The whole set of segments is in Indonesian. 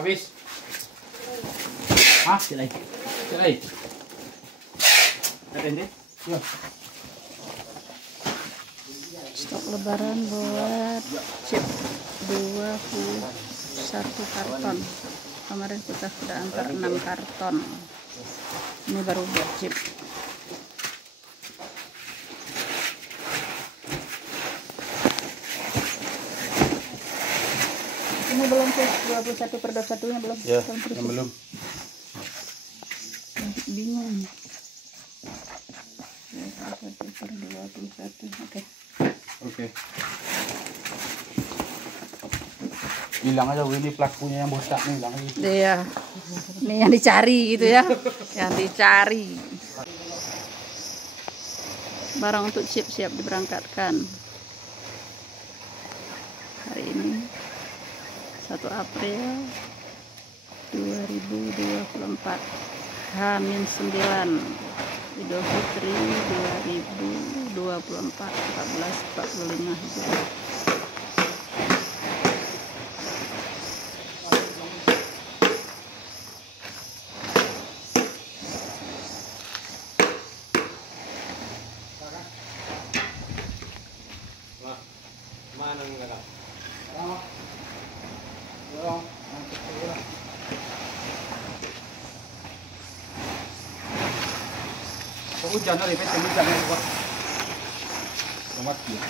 Habis. Hah? Silai. Silai. Ada ya. Stok lebaran buat chip 21 karton. Kemarin kita sudah antar 6 karton. Ini baru buat chip. Ini belum sih 21/21 nya belum. Ya, belum. Bingung. 21/21. Oke. Oke. Bilang aja ini pelakunya yang bosak nih, bilang aja. Iya. Ini yang dicari gitu ya. Yang dicari. Barang untuk siap-siap diberangkatkan. Hari ini 1 April 2024. H-9 Idul Fitri 2024 1445 Hijriah. Mana enggak? Hujan hari ini hujan kuat. Selamat ya.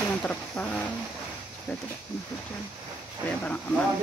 Dengan terpal supaya tidak kena hujan, supaya barang aman.